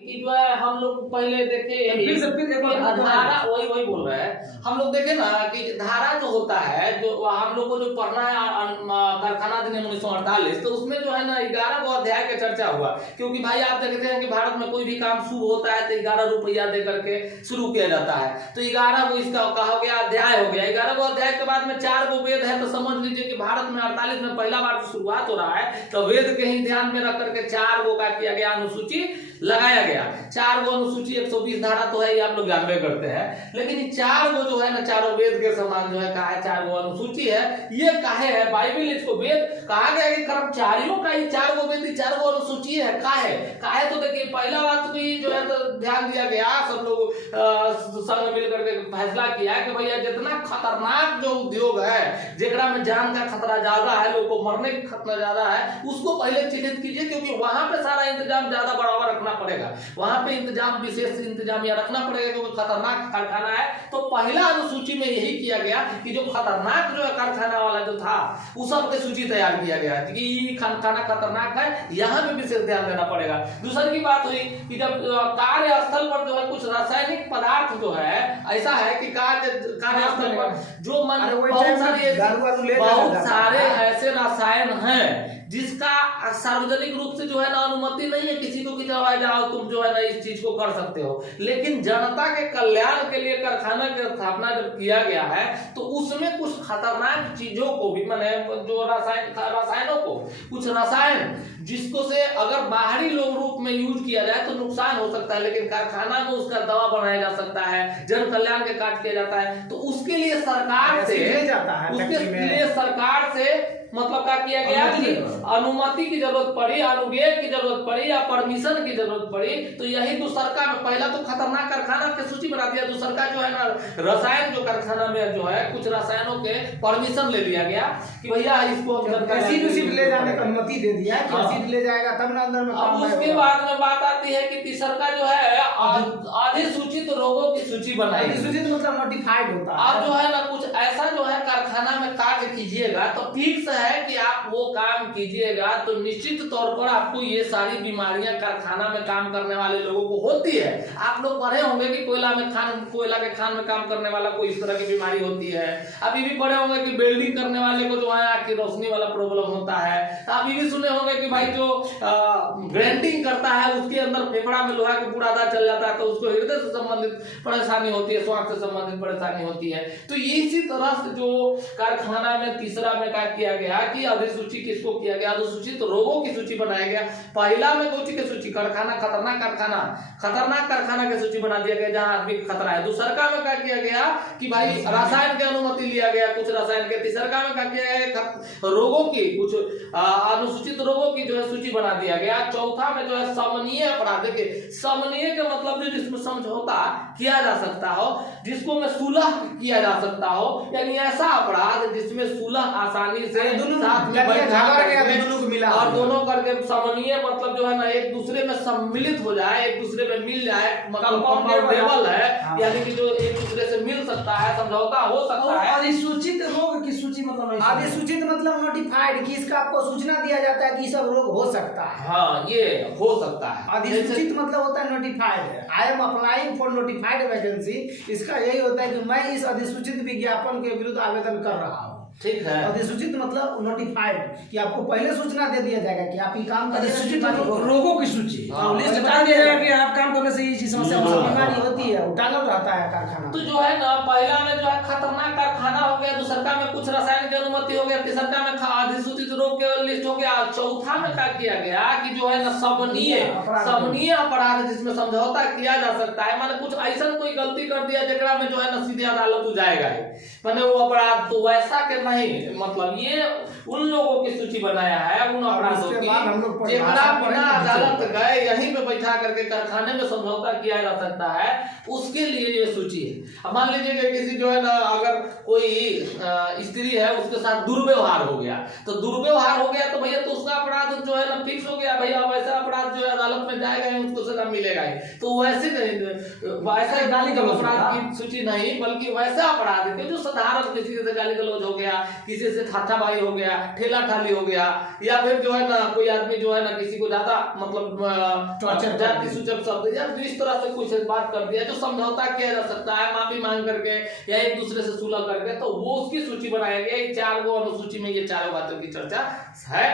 कि जो है हम लोग पहले देखे धारा वही बोल रहे हैं। हम लोग देखे ना कि धारा जो होता है, जो हम लोग को जो पढ़ना है कारखाना अधिनियम 1948, तो उसमें जो है ना 11वां अध्याय का चर्चा हुआ। क्योंकि भाई आप देखते हैं कि भारत में कोई भी काम शुरू होता है तो 11 रुपया दे करके शुरू किया जाता है। तो 11 को इसका कहा गया अध्याय हो गया। 11वां अध्याय के बाद में 4 गो वेद है। तो समझ लीजिए कि भारत में 48 में पहला बार शुरुआत हो रहा है, तो वेद के ही ध्यान में रख करके 4 गो का किया गया, अनुसूची लगाया गया। 4 गो अनुसूची 120 धारा तो है, ये आप लोग जानबे करते हैं। लेकिन 4 गो जो है ना, चारों वेद के समान जो है कहा है 4 गो अनुसूची है। ये काहे है? बाइबल इसको वेद कहा गया कि कर्मचारियों का ही 4 गो वेद 4 गो अनुसूची है। काहे तो देखिए पहला बात तो जो है तो ध्यान दिया गया, सब लोग संग मिल करके फैसला किया कि भैया जितना खतरनाक जो उद्योग है, जेकरा में जान का खतरा ज्यादा है, लोगों को मरने का खतरा ज्यादा है, उसको पहले चिन्हित कीजिए। क्योंकि वहां पे सारा इंतजाम ज्यादा बराबर रखना पड़ेगा, वहां पे इंतजाम विशेष इंतजाम या रखना पड़ेगा क्योंकि खतरनाक कारखाना है। तो पहला अनुसूची में यही किया गया कि जो खतरनाक जो है कारखाना वाला जो था, उस सब की सूची तैयार किया गया कि ये कारखाना खतरनाक है, यहाँ पे विशेष ध्यान देना पड़ेगा। दूसरी की बात हुई कि जब कार्यस्थल पर जो है कुछ रासायनिक पदार्थ जो है, ऐसा है कि कार्यस्थल पर जो बहुत सारे ऐसे रसायन हैं जिसका सार्वजनिक रूप से जो है ना अनुमति नहीं है किसी को कि जाओ तुम जो है ना इस चीज को कर सकते हो। लेकिन जनता के कल्याण के लिए कारखाना की स्थापना जब किया गया है, तो उसमें कुछ खतरनाक चीजों को भी, माने जो रसायनों को, कुछ रसायन जिसको से अगर बाहरी रूप में यूज किया जाए तो नुकसान हो सकता है, लेकिन कारखाना में उसका दवा बनाया जा सकता है, जन कल्याण के कार्य किया जाता है। तो उसके लिए सरकार से मतलब क्या किया गया कि अनुमति की जरूरत पड़ी, अनुज्ञा की जरूरत पड़ी या परमिशन की जरूरत पड़ी। तो यही दूसरका में पहला तो खतरनाक कारखाना की सूची बना दिया, दूसरका जो है ना रसायन जो कारखाना में जो है कुछ रसायनों के परमिशन ले लिया गया कि भैया इसको एसिड ले जाने की अनुमति दे दिया कि एसिड ले जाएगा तब ना अंदर में। अब उसके बाद में बात आती है कि तीसरका जो है अधिसूचित रोगों की सूची बनाई। अधिसूचित मतलब नोटिफाइड होता है। अब जो है ना कुछ ऐसा जो है कारखाना में कार्य कीजिएगा तो फिक्स है कि आप वो काम कीजिएगा तो निश्चित तौर पर आपको ये सारी बीमारियां कारखाना में काम करने वाले लोगों को होती है। आप लोग पढ़े होंगे कि कोयला के खान में काम करने वाला को इस तरह की बीमारी होती है। अभी भी पढ़े होंगे कि वेल्डिंग करने वाले को जो है आंख की रोशनी वाला प्रॉब्लम होता है। तो अभी भी सुने होंगे कि भाई जो ग्राइंडिंग करता है उसके अंदर फेफड़ा में लोहा का बुरादा चल जाता है, तो उसको हृदय से संबंधित परेशानी होती है, श्वास से संबंधित परेशानी होती है। तो इसी तरह से जो कारखाना में तीसरा में क्या किया गया कि अधिसूची किसको किया गया, अधिसूचित रोगों की सूची बनाया गया। पहला में कौन की सूची, खतरनाक कारखाना की सूची बना दिया गया जहां आदमी खतरा है। दूसरका में क्या किया गया कि भाई रसायन की अनुमति लिया गया कुछ रसायन के। तीसरका में क्या किया गया रोगों की, कुछ अनुसूचित रोगों की जो है सूची बना दिया गया। चौथा में जो है समनीय अपराध के, समनीय के मतलब जो जिसमें समझौता किया जा सकता हो, जिसको में सुलह किया जा सकता हो, यानी ऐसा अपराध जिसमें सुलह आसानी से साथ में मिला और दोनों करके समनीय मतलब जो है ना एक दूसरे में सम्मिलित हो जाए, एक दूसरे में मिल जाए, मतलब कंफर्टेबल है, यानी कि जो एक दूसरे से मिल सकता है, समझौता हो सकता है। अधिसूचित रोग की सूची मतलब अधिसूचित मतलब नोटिफाइड कि इसका आपको सूचना दिया जाता है कि सब रोग हो सकता है। हाँ, ये हो सकता है। अधिसूचित मतलब होता है notified, I am applying for notified vacancy. इसका यही होता है कि मैं इस अधिसूचित विज्ञापन के विरुद्ध आवेदन कर रहा हूँ। ठीक है। अधिसूचित मतलब नोटिफाइड कि आपको पहले सूचना दे दिया जाएगा कि आप ये काम कर। अधिसूचित रोगों की सूची लिस्ट बता दिया जाएगा कि आप काम करने से ये चीज समस्या बीमारी होती है, उठाना रहता है कारखाना। तो जो है ना पहला में जो है खतरनाक कारखाना हो गया, दूसरका में कुछ रसायन की अनुमति हो गया, तीसरका में अधिसूचित रोग के लिस्ट हो गया, चौथा में क्या किया गया कि जो है ना समनीय अपराध जिसमें समझौता किया जा सकता है। माने कुछ ऐसा कोई गलती कर दिया जेकरा में जो है ना सीधे अदालत जाएगा, माने वो अपराध तो वैसा के नहीं, मतलब ये उन लोगों की सूची बनाया है, उन अपराधों की जेकरा बिना अदालत गए यहीं पे बैठा करके कारखाने में समझौता किया जा सकता है। उसके लिए ये सूची है। अब मान लीजिए कि किसी जो है ना अगर कोई स्त्री है उसके साथ दुर्व्यवहार हो गया, तो दुर्व्यवहार हो गया तो भैया तो उसका अपराध जो है ना फिक्स हो गया भैया, वैसा अपराध जो है अदालत में जाएगा ही, उसको सजा मिलेगा ही। तो वैसे नहीं, वैसा गाली गलौज अपराध की सूची नहीं, बल्कि वैसा अपराध कि जो साधारण किसी से गाली गलौज हो गया, किसी से हाथापाई हो गया, ठेला ठाली हो गया, या फिर जो है ना कोई आदमी जो है ना किसी को ज्यादा मतलब टॉर्चर जाति सूचक शब्द या इस तरह से कुछ बात कर दिया, जो समझौता किया जा सकता है माफी मांग करके या एक दूसरे से सुलह करके, तो वो उसकी सूची बनाया गया। 4 गो अनुसूची में ये चारों बातों की चर्चा है।